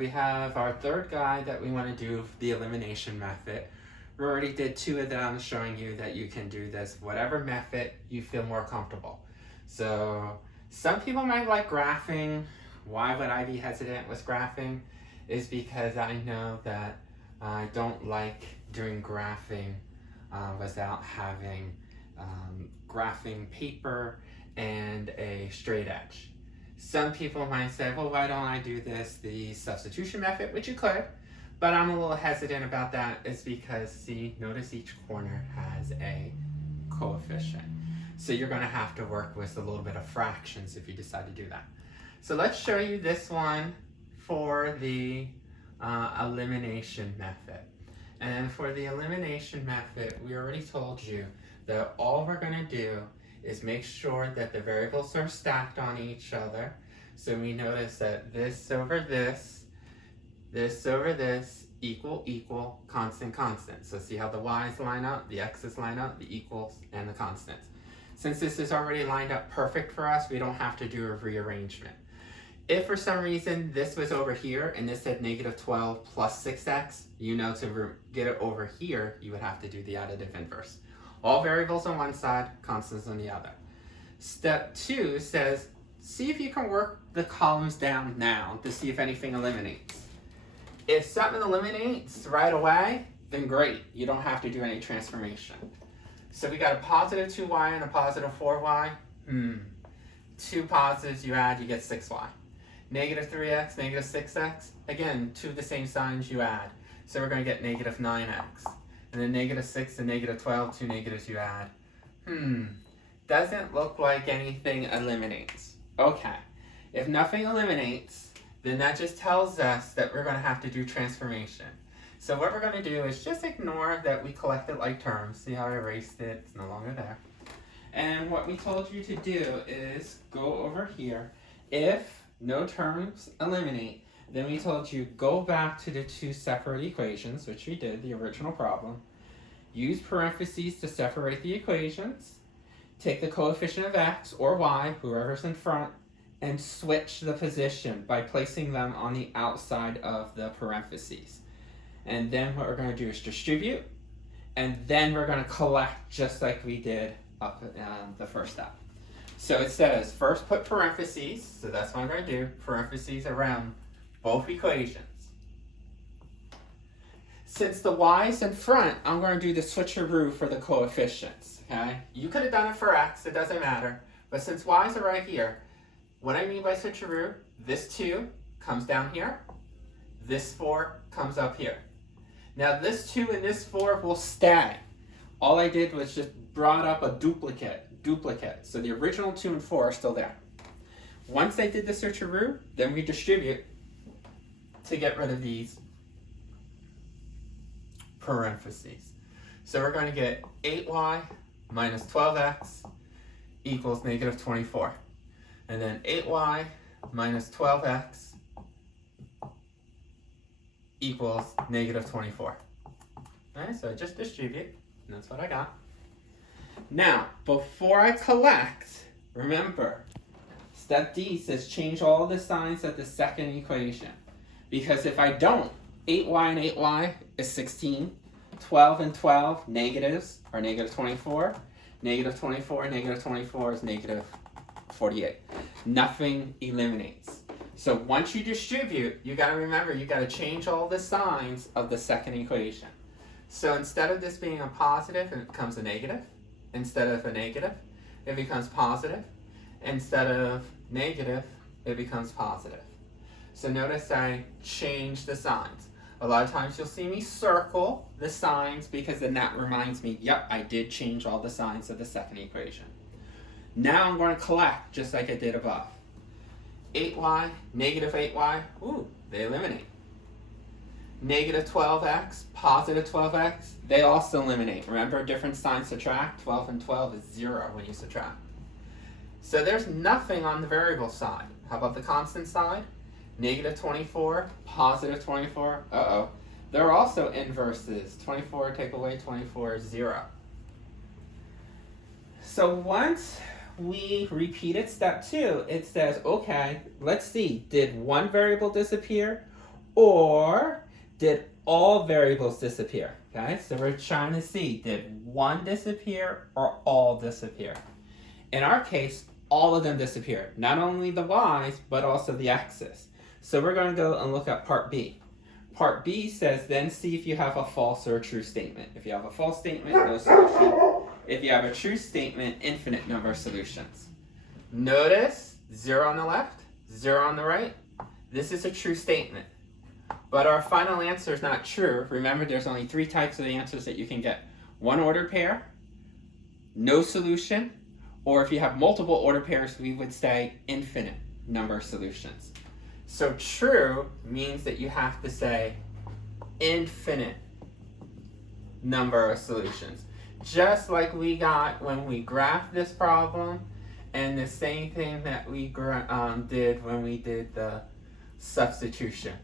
we have our third guide that we want to do, the elimination method. We already did 2 of them, showing you that you can do this whatever method you feel more comfortable. So some people might like graphing. Why would I be hesitant with graphing? Is because I know that I don't like doing graphing without having graphing paper and a straight edge. Some people might say, well, why don't I do this the substitution method, which you could, but I'm a little hesitant about that. It's because, see, notice each corner has a coefficient. So you're going to have to work with a little bit of fractions if you decide to do that. So let's show you this one for the elimination method. And for the elimination method, we already told you that all we're going to do is make sure that the variables are stacked on each other. So we notice that this over this over this, equal, constant. So see how the y's line up, the x's line up, the equals, and the constants. Since this is already lined up perfect for us, we don't have to do a rearrangement. If for some reason this was over here and this said -12 plus 6x, you know to get it over here, you would have to do the additive inverse. All variables on one side, constants on the other. Step 2 says, see if you can work the columns down now to see if anything eliminates. If something eliminates right away, then great. You don't have to do any transformation. So we got a positive 2y and a positive 4y. 2 positives you add, you get 6y. Negative 3x, negative 6x. Again, 2 of the same signs you add. So we're going to get negative 9x. And then negative 6 and negative 12, 2 negatives you add. Doesn't look like anything eliminates. Okay, if nothing eliminates, then that just tells us that we're going to have to do transformation. So what we're going to do is just ignore that we collected like terms. See how I erased it? It's no longer there. And what we told you to do is go over here. If no terms eliminate, then we told you go back to the 2 separate equations, which we did, the original problem. Use parentheses to separate the equations. Take the coefficient of x or y, whoever's in front, and switch the position by placing them on the outside of the parentheses. And then what we're going to do is distribute, and then we're going to collect just like we did up the first step. So it says first put parentheses, so that's what I'm going to do, parentheses around both equations. Since the y's in front, I'm going to do the switcheroo for the coefficients, okay? You could have done it for x, it doesn't matter, but since y's are right here, what I mean by switcheroo, this 2 comes down here, this 4 comes up here. Now this 2 and this 4 will stay. All I did was just brought up a duplicate. So the original 2 and 4 are still there. Once I did the switcheroo, then we distribute to get rid of these parentheses. So we're going to get 8y minus 12x equals negative 24. And then 8y minus 12x equals negative 24. Alright, so I just distribute, and that's what I got. Now, before I collect, remember, step D says change all the signs of the second equation. Because if I don't, 8y and 8y is 16, 12 and 12 negatives are negative 24, negative 24 and negative 24 is negative 48. Nothing eliminates. So once you distribute, you got to remember, you got to change all the signs of the second equation. So instead of this being a positive, it becomes a negative. Instead of a negative, it becomes positive. Instead of negative, it becomes positive. So notice I changed the signs. A lot of times you'll see me circle the signs because then that reminds me, yep, I did change all the signs of the second equation. Now I'm going to collect just like I did above. 8y, negative 8y, ooh, they eliminate. Negative 12x, positive 12x, they also eliminate. Remember, different signs subtract. 12 and 12 is 0 when you subtract. So there's nothing on the variable side. How about the constant side? Negative 24, positive 24, There are also inverses. 24 take away 24 is 0. So once we repeated step 2, it says, okay, let's see, did one variable disappear Or did all variables disappear? Okay, so we're trying to see, did one disappear or all disappear? In our case, all of them disappeared. Not only the y's, but also the x's. So we're going to go and look at part B. Part B says, then see if you have a false or a true statement. If you have a false statement, no solution. If you have a true statement, infinite number of solutions. Notice 0 on the left, 0 on the right. This is a true statement. But our final answer is not true. Remember, there's only 3 types of answers that you can get. One order pair, no solution, or if you have multiple order pairs, we would say infinite number of solutions. So true means that you have to say infinite number of solutions. Just like we got when we graphed this problem, and the same thing that we did when we did the substitution.